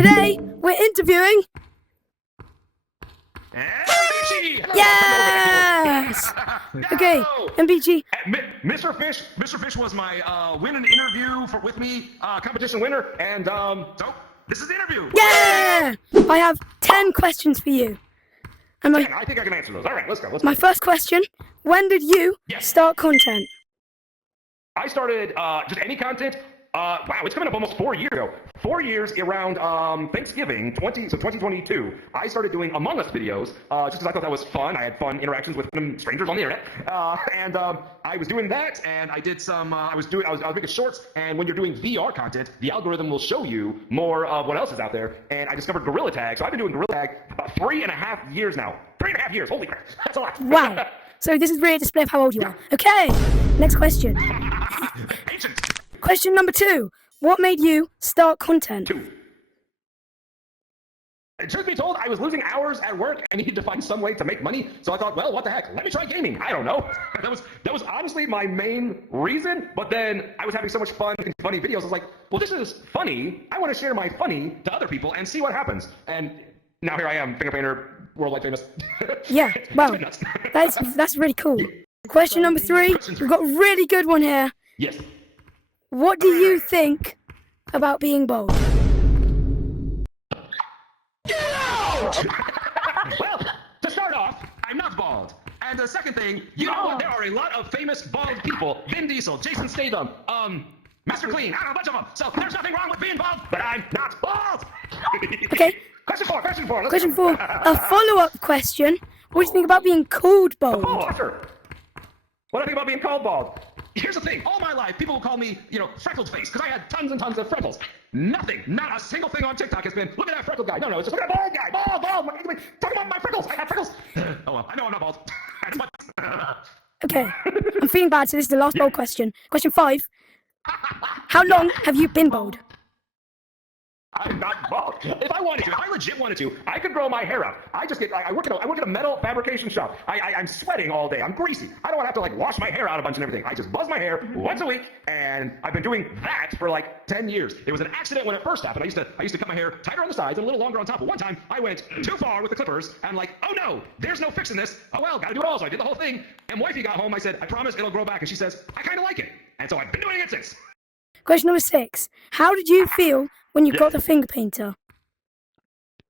Today, we're interviewing... MBEACHY! Yes! Okay, MBEACHY. Mr. Fish was my winning interview with me, competition winner, and so this is the interview. Yeah! I have 10 questions for you. And I think I can answer those. All right, let's go. my first question, when did you start content? I started just any content. Wow, it's coming up almost 4 years ago. 4 years around Thanksgiving, 2022. I started doing Among Us videos just because I thought that was fun. I had fun interactions with strangers on the internet, and I was doing that. And I did some. I was making shorts. And when you're doing VR content, the algorithm will show you more of what else is out there. And I discovered Gorilla Tag. So I've been doing Gorilla Tag about 3.5 years now. 3.5 years. Holy crap, that's a lot. Wow. So this is really a display of how old you are. Okay, next question. Ancient. Question number 2. What made you start content? 2. Truth be told, I was losing hours at work and needed to find some way to make money. So I thought, well, what the heck? Let me try gaming. I don't know. That was honestly my main reason. But then I was having so much fun and funny videos. I was like, well, this is funny. I want to share my funny to other people and see what happens. And now here I am, finger painter, worldwide famous. Yeah, wow. That's really cool. Question number 3. We've got a really good one here. Yes. What do you think about being bald? Get out! Well, to start off, I'm not bald. And the second thing, you know what? There are a lot of famous bald people. Vin Diesel, Jason Statham, Master Clean, I don't know, a bunch of them. So there's nothing wrong with being bald, but I'm not bald. Okay. Question 4. Question 4. A follow-up question. What do you think about being called bald? Oh, sure. What do I think about being called bald? Here's the thing. All my life, people will call me, freckled face, because I had tons and tons of freckles. Nothing, not a single thing on TikTok has been, look at that freckled guy. No, it's just, look at that bald guy. Bald. Talk about my freckles. I have freckles. Oh, well, I know I'm not bald. Okay. I'm feeling bad, so this is the last bold question. Question 5. How long have you been bald? I'm not bald. If I wanted to, if I legit wanted to, I could grow my hair out. I work at a metal fabrication shop. I'm sweating all day. I'm greasy. I don't want to have to wash my hair out a bunch and everything. I just buzz my hair once a week, and I've been doing that for 10 years. It was an accident when it first happened. I used to cut my hair tighter on the sides and a little longer on top. But one time I went too far with the clippers, and I'm like, oh no, there's no fixing this. Oh well, gotta do it all. So I did the whole thing. And wifey got home. I said, I promise it'll grow back. And she says, I kind of like it. And so I've been doing it since. Question number 6. How did you feel when you got the finger painter?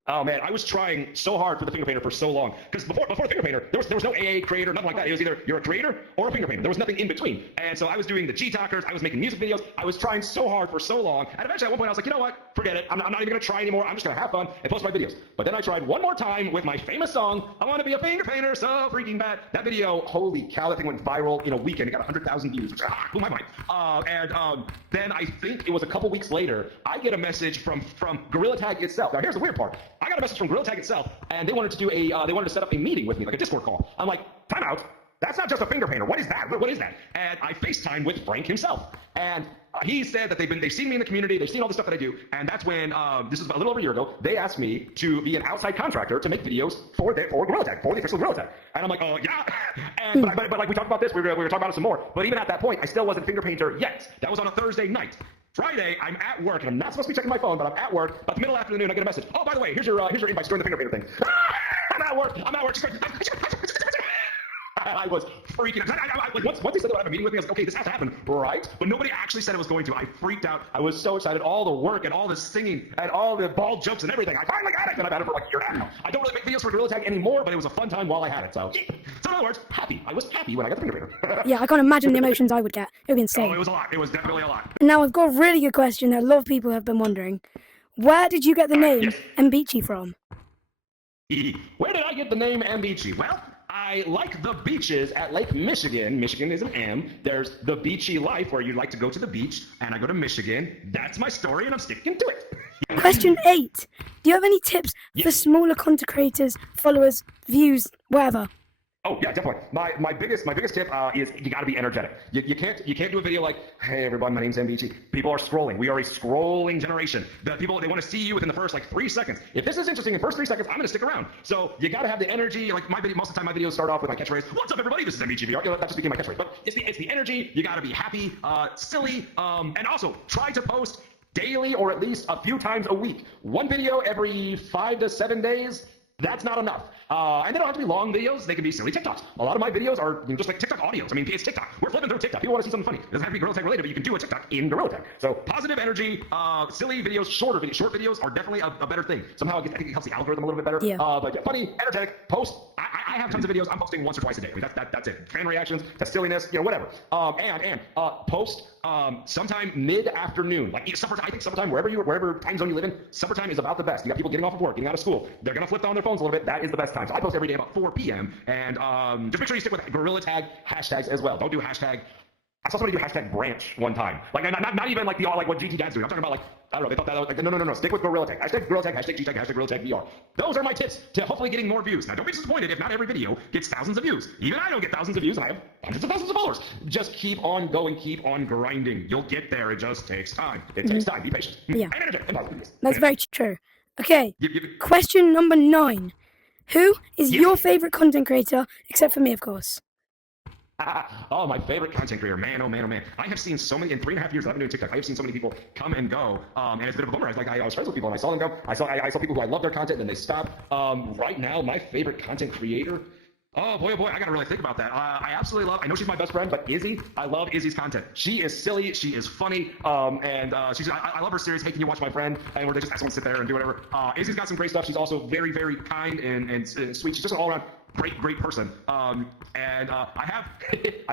Oh man, I was trying so hard for the finger painter for so long. Because before the finger painter, there was no AA creator, nothing like that. It was either you're a creator or a finger painter. There was nothing in between. And so I was doing the G-Talkers, I was making music videos, I was trying so hard for so long. And eventually at one point I was like, you know what? Forget it. I'm not even gonna try anymore. I'm just gonna have fun and post my videos. But then I tried one more time with my famous song, I Wanna Be a Finger Painter, so freaking bad. That video, holy cow, that thing went viral in a weekend. It got 100,000 views, which blew my mind. Then I think it was a couple weeks later, I get a message from Gorilla Tag itself. Now here's the weird part. I got a message from Gorilla Tag itself, and they wanted to do they wanted to set up a meeting with me, like a Discord call. I'm like, time out. That's not just a finger painter. What is that? What is that? And I FaceTimed with Frank himself, and he said that they've seen me in the community, they've seen all the stuff that I do, and that's when this is a little over a year ago. They asked me to be an outside contractor to make videos for Gorilla Tag, for the official Gorilla Tag, and I'm like, oh yeah. And but we talked about this. We were talking about it some more. But even at that point, I still wasn't finger painter yet. That was on a Thursday night. Friday, I'm at work, and I'm not supposed to be checking my phone, but I'm at work. About the middle afternoon, I get a message. Oh, by the way, here's your invite to join the finger painter thing. I'm at work. I was freaking out. Once they said they would have a meeting with me, I was like, okay, this has to happen, right? But nobody actually said it was going to. I freaked out. I was so excited. All the work and all the singing and all the bald jokes and everything. I finally got it, and I've had it for a year now. I don't really make videos for Gorilla Tag anymore, but it was a fun time while I had it. So in other words, happy. I was happy when I got the finger painter. Yeah, I can't imagine the emotions I would get. It would be insane. Oh, it was a lot. It was definitely a lot. Now I've got a really good question that a lot of people have been wondering. Where did you get the name MBEACHY from? Where did I get the name MBEACHY? Well, I like the beaches at Lake Michigan. Michigan is an M. There's the beachy life where you like to go to the beach, and I go to Michigan. That's my story, and I'm sticking to it. Question 8. Do you have any tips for smaller content creators, followers, views, whatever? Oh yeah, definitely. My biggest tip is you got to be energetic. You can't do a video like, hey everybody, my name's MBEACHY. People are scrolling. We are a scrolling generation. The people, they want to see you within the first 3 seconds. If this is interesting in the first 3 seconds, I'm going to stick around. So you got to have the energy. Like most of the time my videos start off with my catchphrase, "What's up everybody? This is MBEACHY VR." That just became my catchphrase. But it's the energy. You got to be happy, silly, and also try to post daily or at least a few times a week. One video every 5 to 7 days. That's not enough. And they don't have to be long videos. They can be silly TikToks. A lot of my videos are just like TikTok audios. I mean, it's TikTok. We're flipping through TikTok. People want to see something funny. It doesn't have to be Gorilla Tag related, but you can do a TikTok in Gorilla Tag. So positive energy, silly videos, short videos are definitely a better thing. Somehow I think it helps the algorithm a little bit better. Yeah. But yeah, funny, energetic, post. I have tons of videos. I'm posting once or twice a day. That's it. Fan reactions, that's silliness, whatever. Post sometime mid-afternoon, like summertime. I think summertime, wherever time zone you live in, summertime is about the best. You got people getting off of work, getting out of school. They're gonna flip on their phones a little bit. That is the best time. So I post every day about 4 p.m. and just make sure you stick with Gorilla Tag hashtags as well. Don't do hashtag. I saw somebody do hashtag branch one time. Like not even like like what GT Dad's doing. I'm talking about like, I don't know, they thought that was like, no. Stick with Gorilla Tag. Hashtag Gorilla Tag, hashtag G-Tag, hashtag Gorilla Tag VR. Those are my tips to hopefully getting more views. Now don't be disappointed if not every video gets thousands of views. Even I don't get thousands of views and I have hundreds of thousands of followers. Just keep on going, keep on grinding. You'll get there. It just takes time. It takes time. Be patient. Yeah. And energetic. And positive. That's very true. Okay. Yep. Question number 9. Who is your favorite content creator, except for me, of course? Oh, my favorite content creator, man, oh man. I have seen so many, in 3.5 years that I've been doing TikTok, I have seen so many people come and go, and it's a bit of a bummer. I was friends with people and I saw them go. I saw people who I love their content and then they stop. Right now, my favorite content creator, oh boy, I gotta really think about that. I absolutely love, I know she's my best friend, but Izzy, I love Izzy's content. She is silly, she is funny, and I love her series, Hey, Can You Watch My Friend? And where they just have someone sit there and do whatever. Izzy's got some great stuff. She's also very, very kind and sweet. She's just an all-around great person. I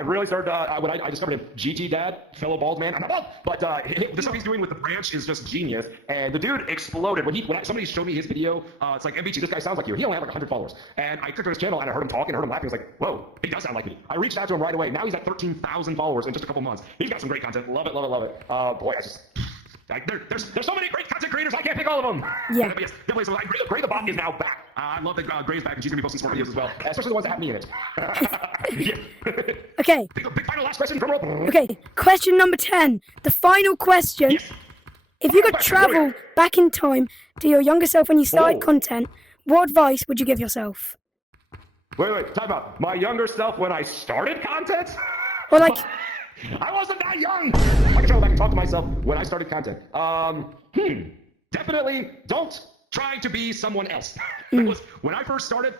really started, when I discovered him, GT Dad, fellow bald man. I'm not bald, but the stuff he's doing with the branch is just genius. And the dude exploded. When somebody showed me his video, it's like, MBEACHY, this guy sounds like you. He only had like 100 followers. And I clicked on his channel and I heard him talking, heard him laughing. I was like, whoa, he does sound like me. I reached out to him right away. Now he's at 13,000 followers in just a couple months. He's got some great content. Love it. Boy, there's so many great content creators, I can't pick all of them. Yeah. Yes, definitely. So Gray the Bot is now back. I love that Gray's back and she's going to be posting some more videos as well, especially the ones that have me in it. Yeah. Okay. Big final last question. Drum roll. Okay. Question number 10. The final question. Yes. If you could travel back in time to your younger self when you started content, what advice would you give yourself? Wait. Time out. My younger self when I started content? Or like... I wasn't that young. I can travel back and talk to myself when I started content. Definitely don't try to be someone else. That was when I first started.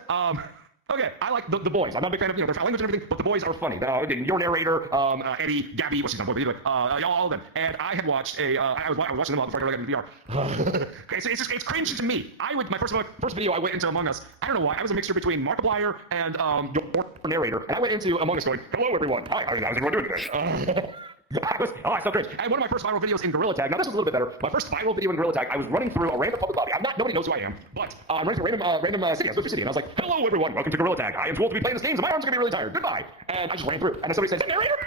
Okay, I like the boys. I'm not a big fan of their foul language and everything, but the boys are funny. Your narrator, Eddie, Gabby, what's his name? Anyway, all of them. And I had watched I was watching them all before I got into VR. It's cringe to me. My first video I went into Among Us. I don't know why. I was a mixture between Markiplier and your narrator, and I went into Among Us going, "Hello everyone. Hi, how's everyone doing today?" I felt great. And one of my first viral videos in Gorilla Tag, now this was a little bit better. My first viral video in Gorilla Tag, I was running through a random public lobby. Nobody knows who I am, but I'm running through a random city. I was going through city, and I was like, "Hello everyone, welcome to Gorilla Tag. I am too old to be playing this game, so my arms are going to be really tired. Goodbye." And I just ran through, and then somebody says, "Narrator?"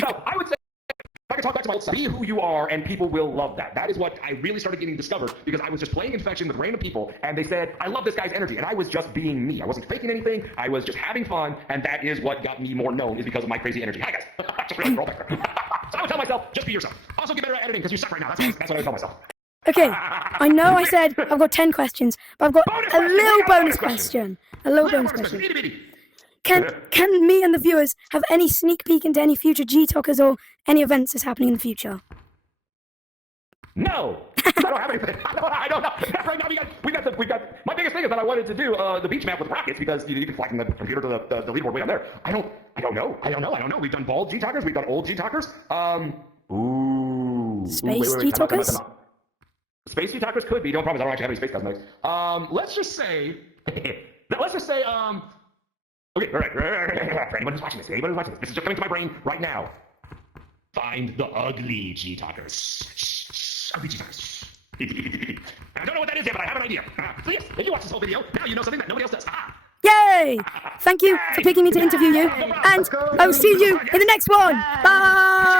So I would say, if I can talk back to my old self, be who you are, and people will love that. That is what I really started getting discovered, because I was just playing Infection with random people, and they said, "I love this guy's energy," and I was just being me. I wasn't faking anything. I was just having fun, and that is what got me more known, is because of my crazy energy. Hi guys. Just really roll back. So I would tell myself, just be yourself. Also get better at editing, because you suck right now. That's what I would tell myself. Okay, I know I said I've got 10 questions, but I've got a little bonus question. A little bonus question. Can me and the viewers have any sneak peek into any future G-Talkers or any events that's happening in the future? No, I don't have anything. I don't know. Right now we got. My biggest thing is that I wanted to do the beach map with rockets, because you can fly from the computer to the leaderboard way down there. I don't know. We've done bald G-Talkers. We've done old G-Talkers. Space G-Talkers? Space G-Talkers could be. No problem. I don't actually have any space cosmetics. Let's just say. Okay, all right. For anyone who's watching this, this is just coming to my brain right now. Find the ugly G-Talkers. Ugly G-Talkers. I don't know what that is yet, but I have an idea. So yes, if you watch this whole video, now you know something that nobody else does. Yay! Thank you for picking me to interview you, and I will see you in the next one. Bye!